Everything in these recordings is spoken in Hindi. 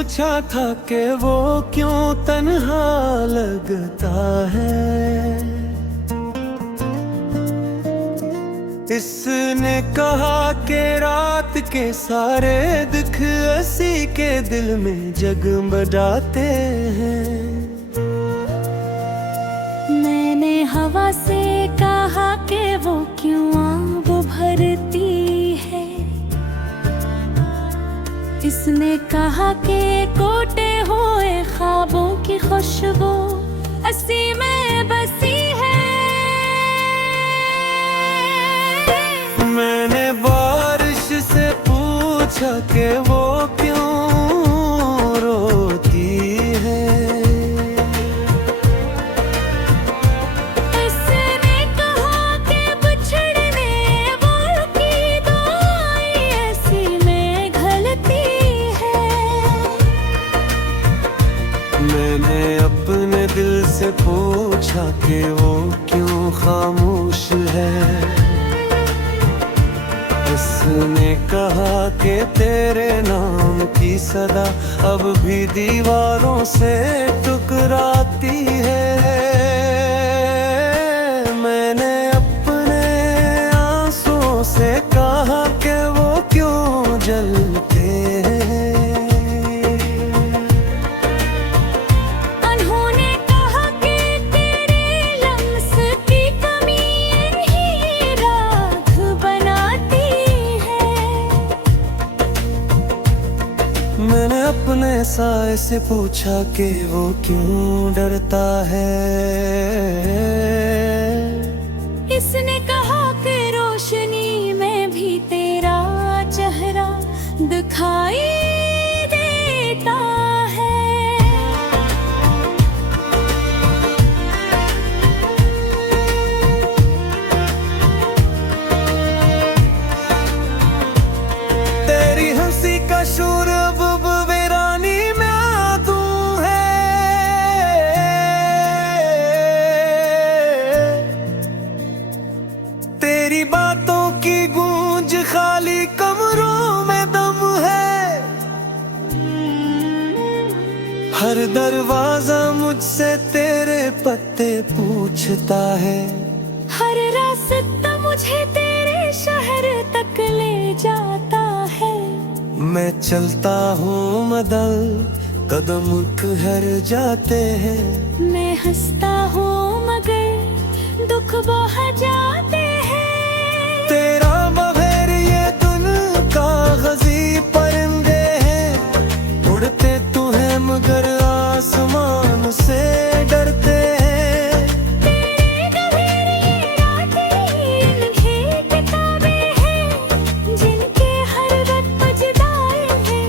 पूछा था कि वो क्यों तन्हा लगता है। इसने कहा कि रात के सारे दुख उसी के दिल में जगमगाते हैं। मैंने हवा से कहा कि वो क्यों आग भरती है। इसने कहा कि कोटे हुए ख्वाबों की खुशबू उसी में बसी है। मैंने बारिश से पूछा कि वो क्यों रोती है। इसने कहा कि बिछड़ने वालों की दुआएं ऐसी में घलती है। मैंने अपने दिल से पूछा कि वो क्यों खामोश है। उसने कहा कि तेरे नाम की सदा अब भी दीवारों से टकराती है। मैंने अपने आंसुओं से कहा कि वो क्यों जलते हैं। उन्होंने कहा कि तेरे लम्स की कमी इन्हीं राख बनाती है। मैंने अपने साए से पूछा कि वो क्यों डरता है। इसने कहा कि रोशनी में भी तेरा चेहरा दिखाई देता है। तेरी हंसी का शोर अब वीरानी में आंसू है। तेरी बातों की गूंज खाली कमरों में दम है। हर दरवाजा मुझसे तेरे पत्ते पूछता है। हर रास्ता मुझे तेरे शहर तक ले जाता है। मैं चलता हूँ मदल कदम ठहर जाते हैं। मैं हंसता हूँ मगर दुख बह जाते हैं। तेरा बगैर ये दुन कागजी परिंदे हैं। उड़ते तू है मगर आसमान से डरते हैं। तेरे बगैर ये रातें इन्हीं किताबें हैं जिनके हर रत जुदाई है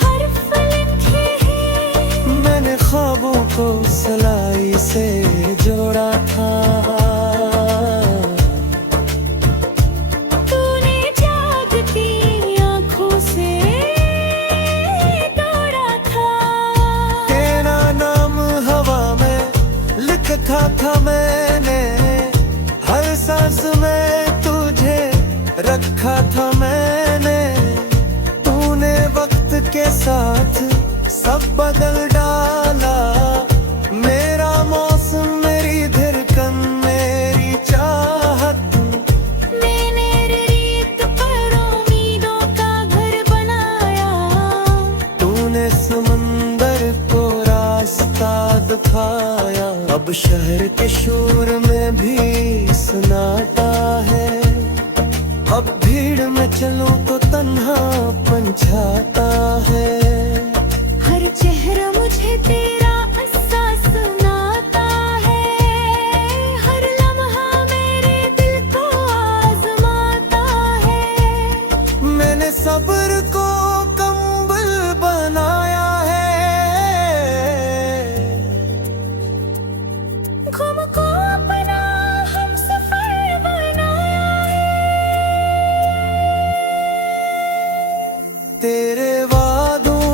हर्फ लिखे हैं। मैंने ख्वाबों को सलाई से जोड़ा था। तूने जागती आँखों से तोड़ा था। तेरा नाम हवा में लिखा था मैंने। हर सांस में तुझे रखा था मैंने। तूने वक्त के साथ सब बदल डाला। मेरा मौसम मेरी धड़कन मेरी चाहत। मैंने रीत पर उम्मीदों का घर बनाया। तूने समंदर को रास्ता दिखाया। अब शहर के शोर में भी सन्नाटा है। अब भीड़ में चलूं तो तन्हापन छाता है। हर चेहरा मुझे तेरा एहसास सुनाता है। हर लम्हा मेरे दिल को आजमाता है। मैंने सब्र को कंबल बनाया है। गम को अपना हमसफर बनाया है। तेरे वादों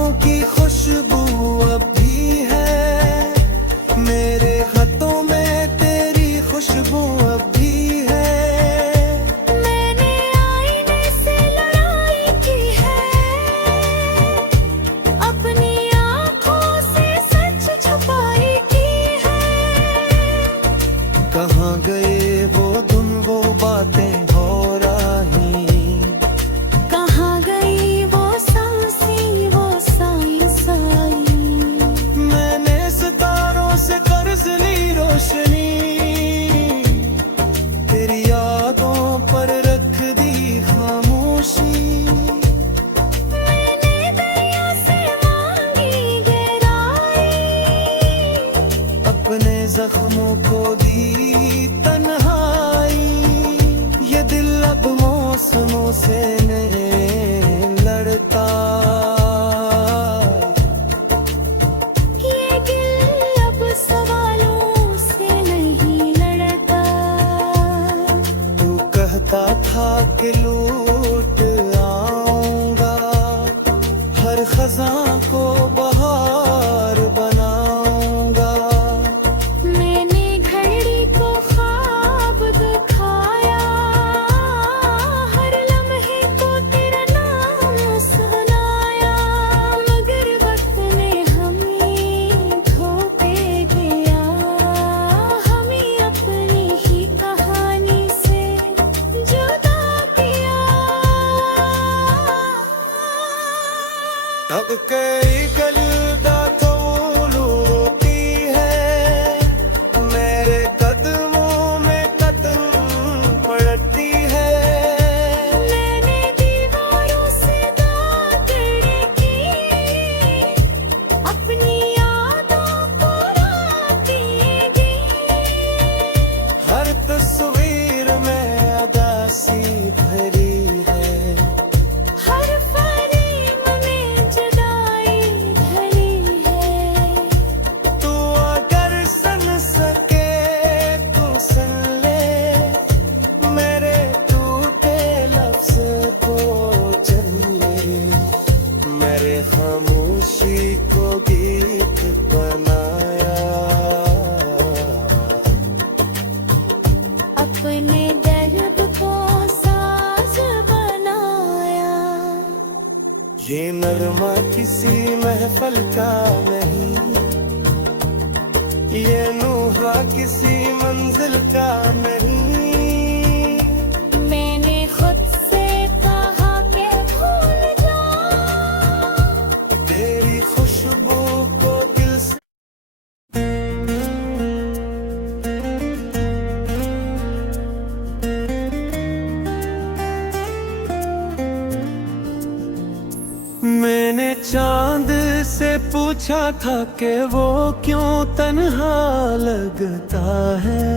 जख्मों को दी तन्हाई, ये दिल अब मौसमों से नहीं लड़ता। ये दिल अब सवालों से नहीं लड़ता। तू कहता था कि लूट आऊंगा, हर खज़ां को बहार बनाऊंगा। मैंने घड़ी को ख्वाब दिखाया, हर लम्हे को तेरा नाम सुनाया। मगर वक्त ने हमें धोखे दिया, हमें अपनी ही कहानी से जुदा किया। तब कई गलदा रोती है, मेरे कदमों में कदम पड़ती है। मैंने दीवारों से दागड़ी की, अपनी यादों को राती दी। हर तस्वीर में अदासी भरी है, हर फरेब में जुदाई धरी है। तू अगर सुन सके तू सुन ले, मेरे टूटे लफ्ज़ को चल ले। मेरे खामोशी को गीत बनाया, अपने दर्द को साज बनाया। ये नगमा किसी महफल का नहीं, ये नूहा किसी मंजिल का नहीं। मैंने खुद से कहा कि भूल जाओ, तेरी खुशबू को दिल से मैंने चांद से पूछा था कि वो क्यों तन्हा लगता है।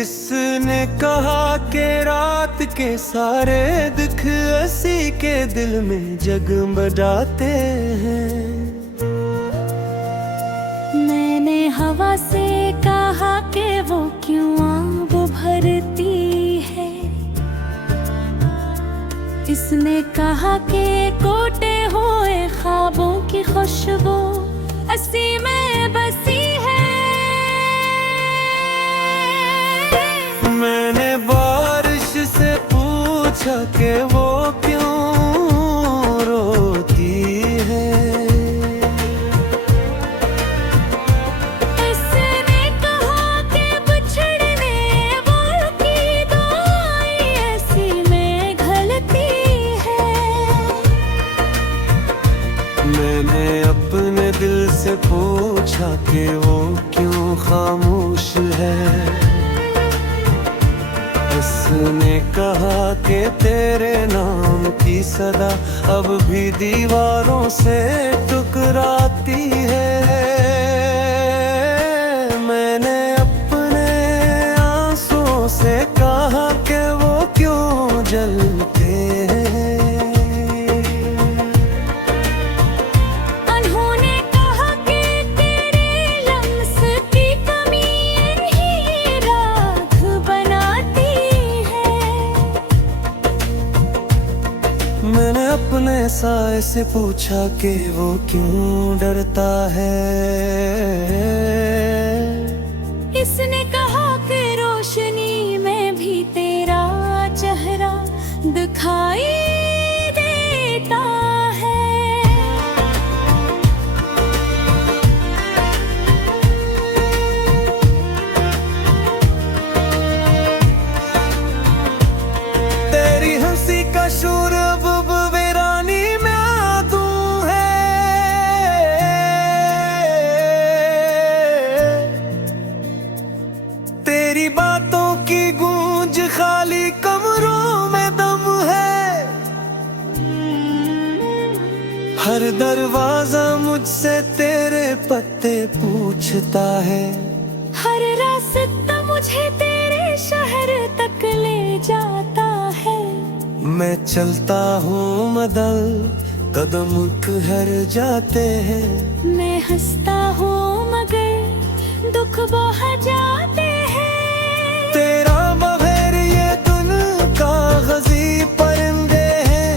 इसने कहा कि रात के सारे दुख उसी के दिल में जगमगाते हैं। मैंने हवा से कहा कि वो क्यों आग भरती है। इसने कहा कि कोटे हुए ख्वाबों की खुशबू हंसी में बसी है। मैंने बारिश से पूछा कि वो क्यों रोती है। इसने कहा कि बिछड़ने वालों की दुआएं ऐसी में घलती है। मैंने अपने दिल से पूछा कि वो क्यों खामोश है। उसने कहा कि तेरे नाम की सदा अब भी दीवारों से टकराती है। मैंने अपने आंसुओं से कहा कि वो क्यों जलते हैं। उन्होंने कहा कि तेरे लम्स की कमी इन्हीं राख बनाती है। मैंने अपने साए से पूछा कि वो क्यों डरता है। इसने कहा कि रोशनी में भी तेरा चेहरा दिखाई देता है। तेरी हंसी का शोर अब वीरानी में आदू है। हर दरवाजा मुझसे तेरे पत्ते पूछता है, हर रास्ता मुझे तेरे शहर तक ले जाता है। मैं चलता हूँ मदल कदम ठहर जाते हैं। मैं हंसता हूँ मगर दुख बह जाते हैं। तेरा बगैर ये दुन कागजी परिंदे हैं,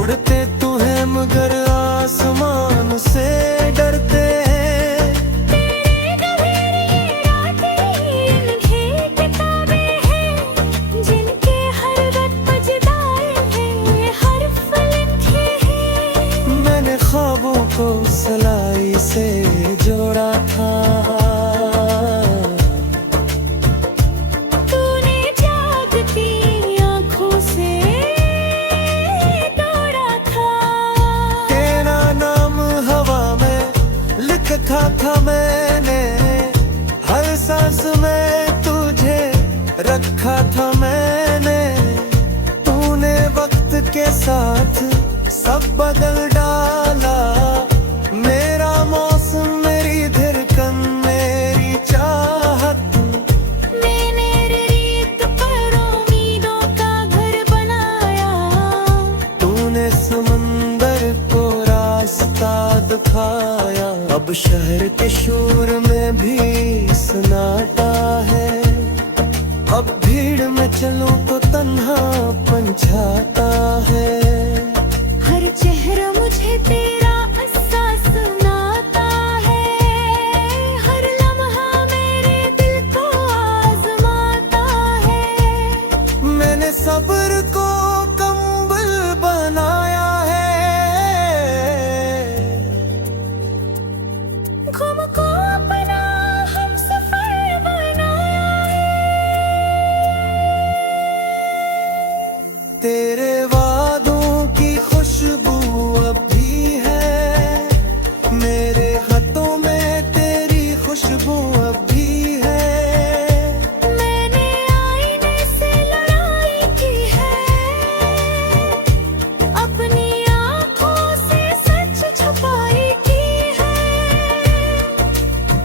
उड़ते तू है मगर आसमान से डरते हैं। तेरे बगैर ये रातें इन्हीं किताबें हैं, जिनके हर रत बजदाए हैं, हर्फ लिखे हैं। मैंने ख्वाबों को सलाई से जोड़ा था, तूने जागती आँखों से तोड़ा था। तेरा नाम हवा में लिखा था मैंने, हर सांस में तुझे रखा था मैंने। तूने वक्त के साथ सब बदल डाला, मेरा मौसम मेरी धड़कन मेरी चाहत। मैंने रेत पर उम्मीदों का घर बनाया, तूने समंदर को रास्ता दिखाया। अब शहर के शोर में भी सन्नाटा है, अब भीड़ में चलूं तो तन्हापन छाता है। हर चेहरा मुझे तेरा एहसास सुनाता है, हर लम्हा मेरे दिल को आजमाता है। मैंने सब्र को कंबल बनाया है, गम को अपना हमसफर बनाया है। तेरे वादों की खुशबू अब भी है, मेरे हाथों में तेरी खुशबू अब भी है। मैंने आईने से लड़ाई की है, अपनी आँखों से सच छुपाई की है।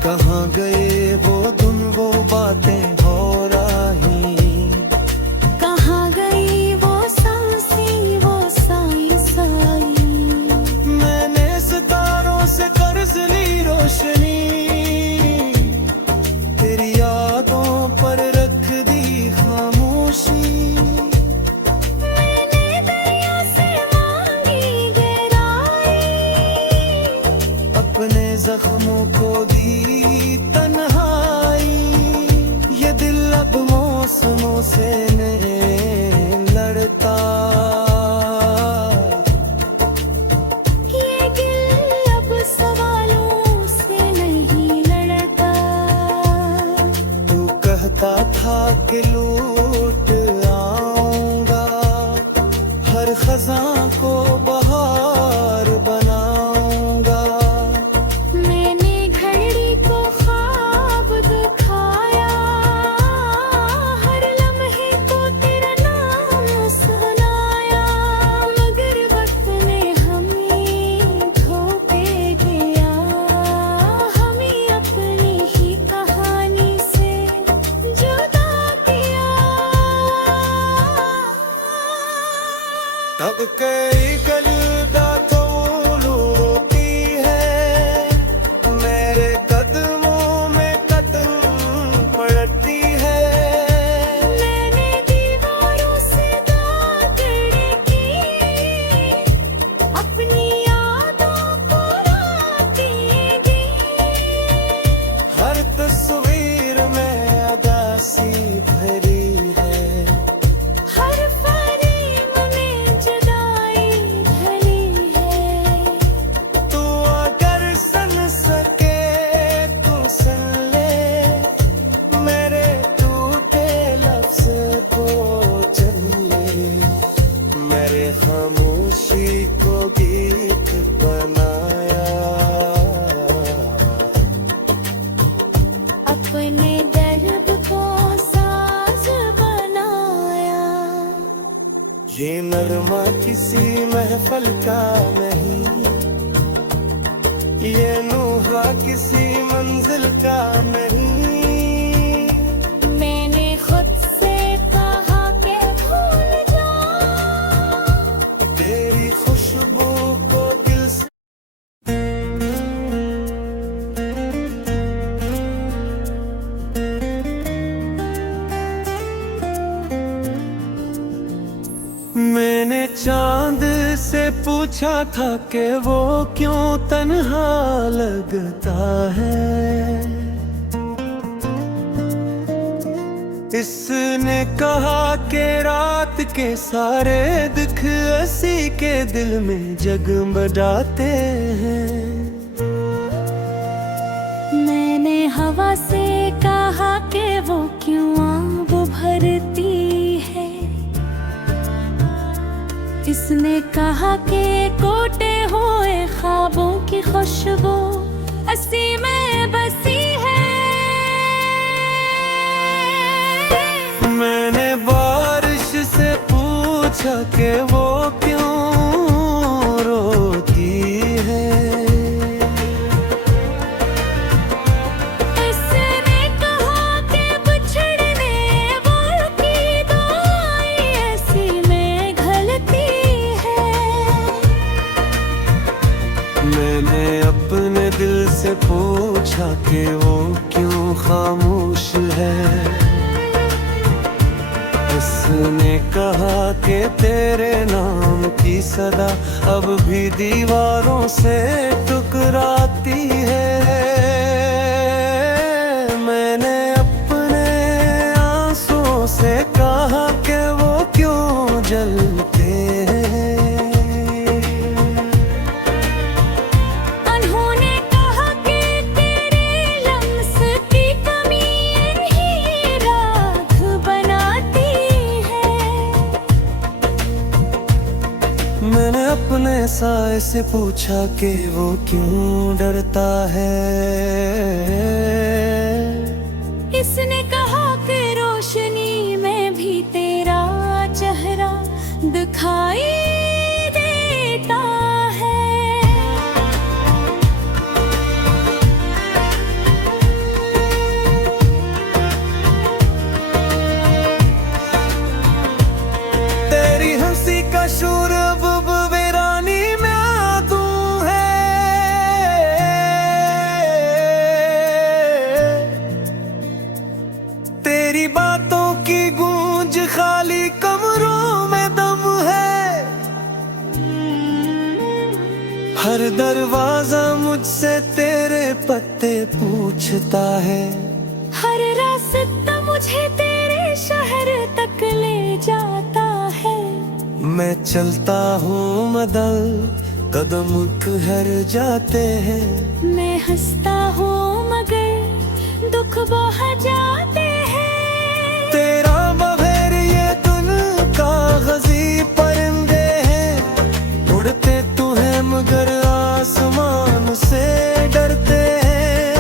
कहाँ गए वो दिन वो बातें हो रही, कहाँ गई वो सांसें वो साई साई। मैंने सितारों से कर्ज ली रोशनी, तेरी यादों पर रख दी खामोशी। मैंने दरिया से मांगी गहराई, अपने जख्मों को दी तन्हाई। ये दिल अब मौसमों से नहीं लड़ता, ये दिल अब सवालों से नहीं लड़ता। तू कहता था कि लूट आऊंगा, हर खजां को बहार बनाऊंगा। मैंने घड़ी को ख्वाब दिखाया, हर लम्हे को तेरा नाम किसी मंजिल का नहीं। मैंने खुद से कहा कि भूल जाओ, तेरी खुशबू को दिल से मैंने चांद से पूछा था कि वो क्यों तन्हा लगता है। इसने कहा कि रात के सारे दुख उसी के दिल में जगमगाते हैं। मैंने हवा से कहा कि वो क्यों आग भरती है। इसने कहा कि कोटे हुए ख्वाबों की खुशबू हंसी में बसी है। मैंने बारिश से पूछा कि वो क्यों रोती है। इसने कहा कि बिछड़ने वालों की दुआएं ऐसी में घलती है। मैंने अपने दिल से पूछा कि वो क्यों खामोश है। उसने कहा कि तेरे नाम की सदा अब भी दीवारों से टकराती है। मैंने अपने आंसुओं से कहा कि वो क्यों जलते हैं। उन्होंने कहा कि तेरे लम्स की कमी ही राख बनाती है। मैंने अपने साए से पूछा कि वो क्यों डरता है। इसने कहा कि रोशनी में भी तेरा चेहरा दिखाई देता है। तेरी हंसी का शोर अब वीरानी में आंसू है। तेरी बातों की गूंज खाली कमरों में दम है। हर दरवाजा मुझसे तेरे पत्ते पूछता है। हर रास्ता मुझे तेरे शहर तक ले जाता है। मैं चलता हूँ मदल कदम ठहर जाते हैं। मैं हंसता हूँ मगर दुख बह जाते हैं। तेरा बगैर ये दुन कागजी परिंदे हैं। उड़ते तू है मगर आसमान से डरते हैं।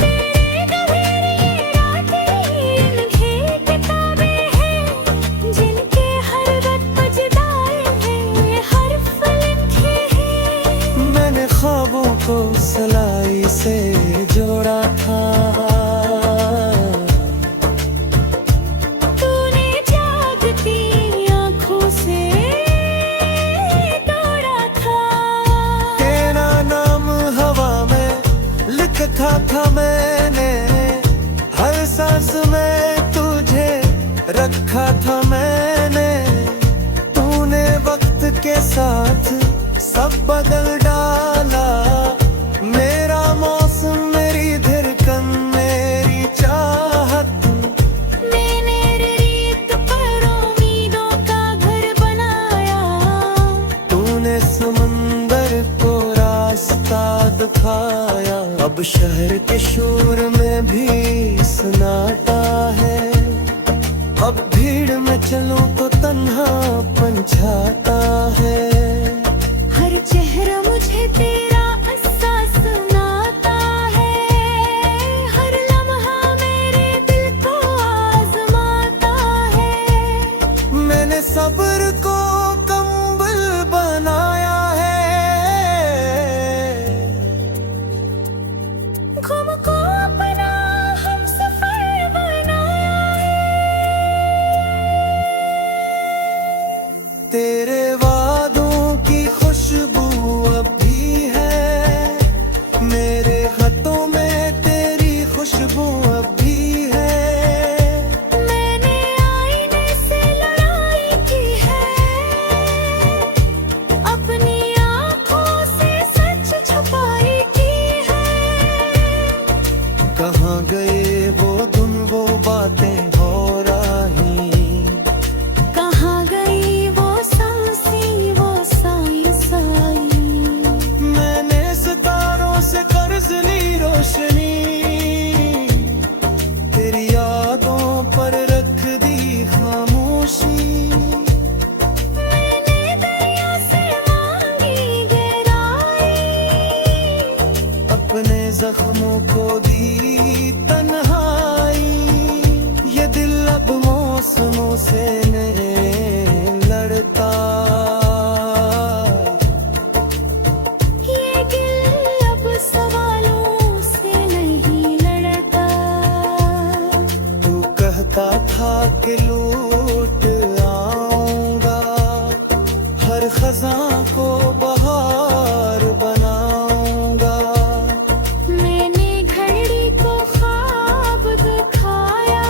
तेरे बगैर ये रातें इन्हीं किताबें हैं जिनके हर वक्त जुदाई है ये हर्फ लिखे हैं। मैंने ख्वाबों को सलाई से जोड़ा था। तूने जागती आँखों से तोड़ा था। तेरा नाम हवा में लिखा था मैंने। हर सांस में तुझे रखा था मैंने। तूने वक्त के साथ सब बदल डाला। मेरा मौसम मेरी धड़कन मेरी चाहत। मैंने रीत पर उम्मीदों का घर बनाया। तूने समंदर को रास्ता दिखाया। अब शहर के शोर में भी सन्नाटा है। अब भीड़ में चलूं तो तन्हापन छाता है। हर चेहरा मुझे तेरा एहसास सुनाता है। हर लम्हा मेरे दिल को आजमाता है। मैंने सब्र को कंबल बनाया है। जख्मों को दी तन्हाई, ये दिल अब मौसमों से नहीं लड़ता। ये दिल अब सवालों से नहीं लड़ता। तू कहता था कि लूट आऊंगा, हर खजां को बहार बनाऊंगा। मैंने घड़ी को ख्वाब दिखाया,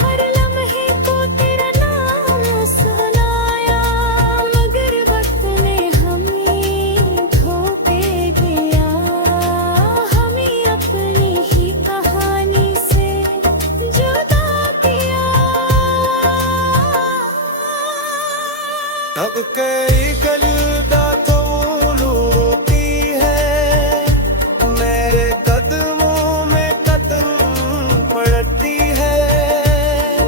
हर लम्हे को तेरा नाम सुनाया। मगर वक्त ने हमें धोखे दिया, हमें अपनी ही कहानी से जुदा किया। तब कई गलदा थोलू रोती है, मेरे कदमों में कदम पड़ती है।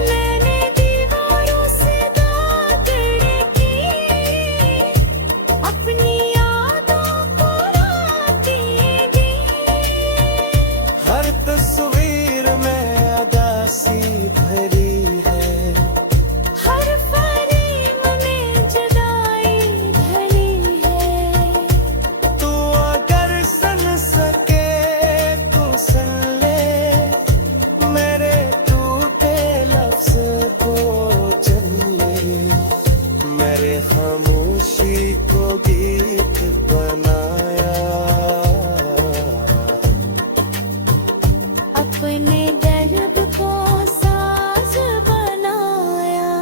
मैंने दीवारों से दागड़ी की, अपनी यादों को राती दी। हर तस्वीर में अदासी भरी है, हर फरेब में जुदाई ढली है। तू अगर सन सके तो सुन ले, मेरे टूटे लफ्ज को चल ले। मेरे खामोशी को गीत बनाया, अपने दर्द को साज बनाया।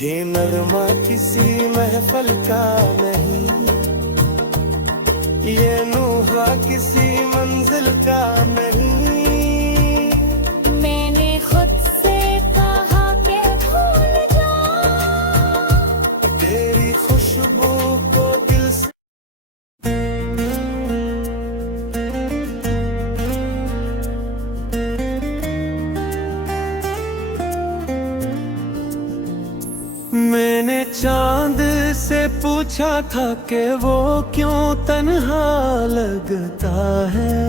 ये नगमा किसी महफल का नहीं, ये नूहा किसी मंजिल का नहीं। मैंने खुद से कहा कि भूल जाओ, तेरी खुशबू को दिल से मैंने चांद से पूछा था कि वो क्यों तन्हा लगता है।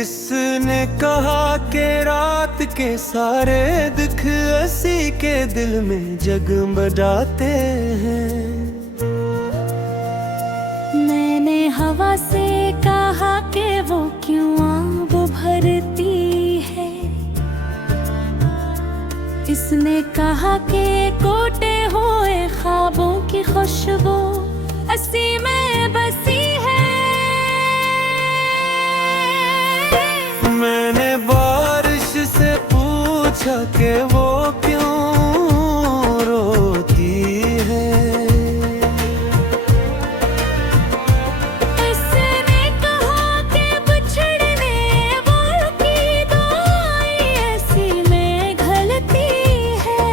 इसने कहा कि रात के सारे दुख उसी के दिल में जगमगाते हैं। मैंने हवा से कहा कि वो क्यों आग भरती है। इसने कहा कि कोटे हुए ख्वाबों की खुशबू हंसी में बसी है। मैंने बारिश से पूछा कि वो क्यों रोती है। इसने कहा कि बिछड़ने वालों की दुआएं ऐसी में घलती है।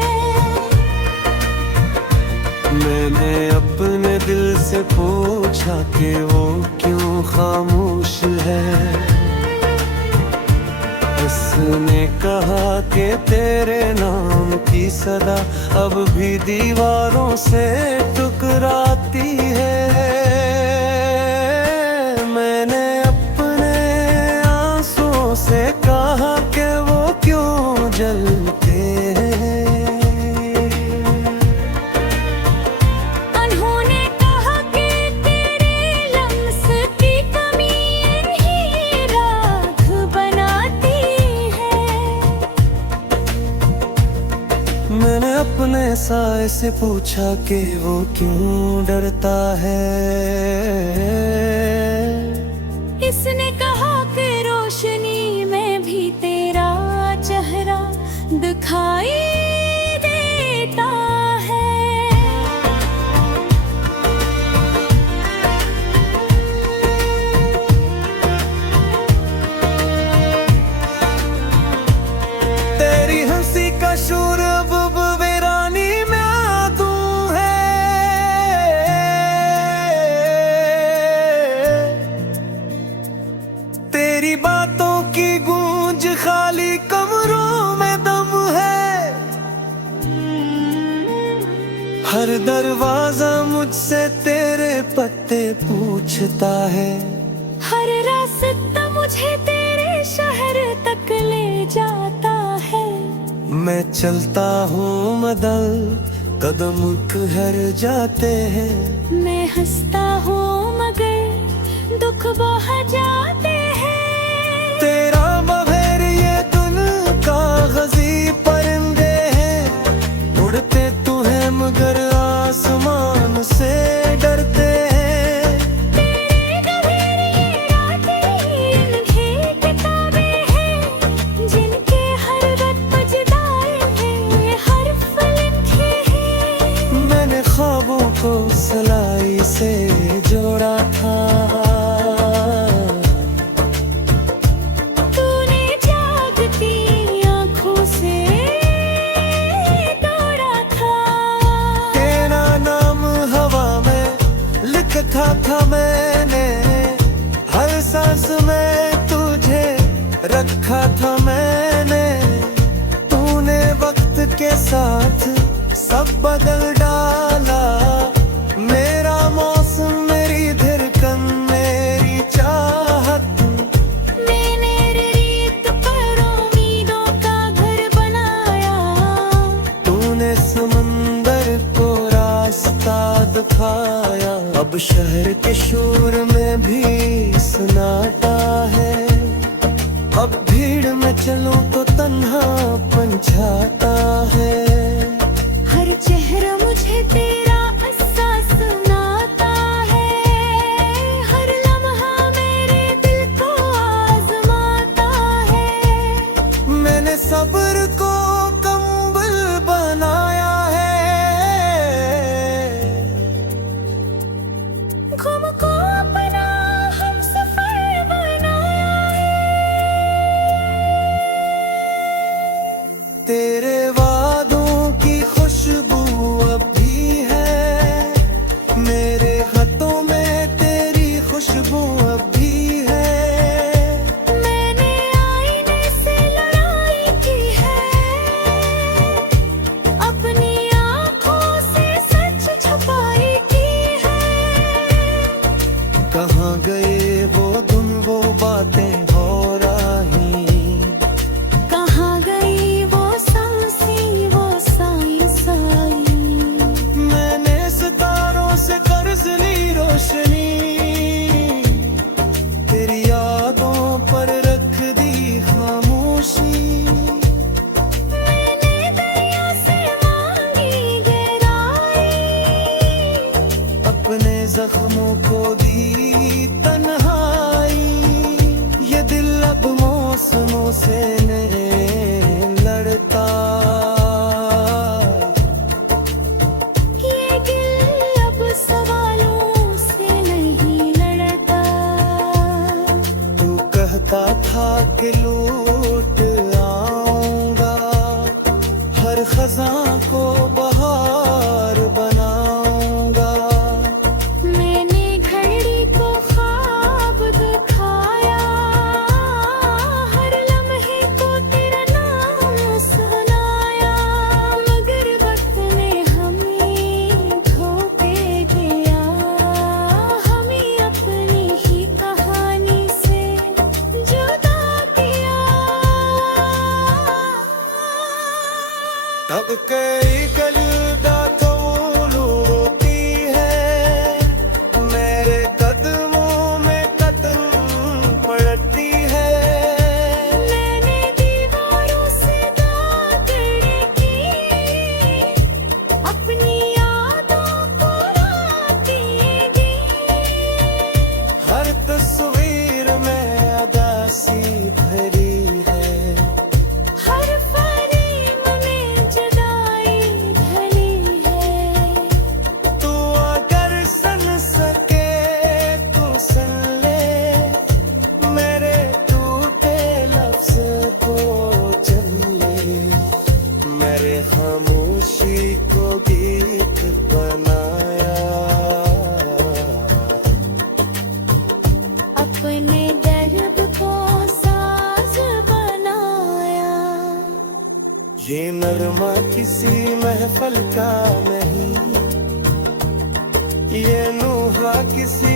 मैंने अपने दिल से पूछा कि वो क्यों खामोश है। उसने कहा कि तेरे नाम की सदा अब भी दीवारों से टकराती है। मैंने अपने आंसुओं से कहा कि वो क्यों जलते हैं। उन्होंने कहा कि तेरे लम्स की कमी इन्हीं राख बनाती है। मैंने अपने साए से पूछा कि वो क्यों डरता है। इसने कहा कि रोशनी में भी तेरा चेहरा दिखाई देता है। तेरी हंसी का शोर अब वीरानी में आंसू है। हर दरवाजा मुझसे तेरे पत्ते पूछता है, हर रास्ता मुझे तेरे शहर तक ले जाता है। मैं चलता हूँ मदल, कदम ठहर जाते हैं। मैं हंसता हूँ मगर दुख बह जाते हैं। तेरा बगैर ये दिल कागजी परिंदे हैं, उड़ते तू है मगर आसमान से डरते हैं। तेरे बगैर ये रातें इनकी किताबें हैं, जिनके हर वक्त बजदाए हैं, हर्फ लिखे हैं। मैंने ख्वाबों को सलाई से जोड़ा था, तूने जागती आँखों से तोड़ा था। तेरा नाम हवा में लिखा था मैंने, हर सांस में तुझे रखा था मैंने। तूने वक्त के साथ सब बदल डाला, मेरा मौसम, मेरी धड़कन, मेरी चाहत। मैंने रीत पर उम्मीदों का घर बनाया, तूने समंदर को रास्ता दिखाया। अब शहर के शोर में भी सन्नाटा है, अब भीड़ में चलूं तो तन्हापन छाता है। हर चेहरा मुझे तेरा एहसास सुनाता है, हर लम्हा मेरे दिल को आजमाता है। मैंने सब्र को कंबल बनाया है, गुम को अपना हमसफर बनाया है। तेरे वादों की खुशबू अब भी है, मेरे हाथों में तेरी खुशबू अब भी है। मैंने आईने से लड़ाई की है, अपनी आँखों से सच छुपाई की है। कहाँ गए वो दिन, वो बातें हो रही, कहाँ गई वो सांसें, वो साई। मैंने सितारों से कर्ज ली रोशनी, तेरी यादों पर रख दी खामोशी। मैंने दरिया से मांगी गहराई, अपने जख्मों को दी तन्हाई। ये दिल अब मौसमों से नहीं लड़ता, ये दिल अब सवालों से नहीं लड़ता। तू कहता था कि लौट आऊंगा, हर खजां को बहार बनाऊंगा। मैंने घड़ी को ख्वाब दिखाया, हर लम्हे को तेरा नाम होगा किसी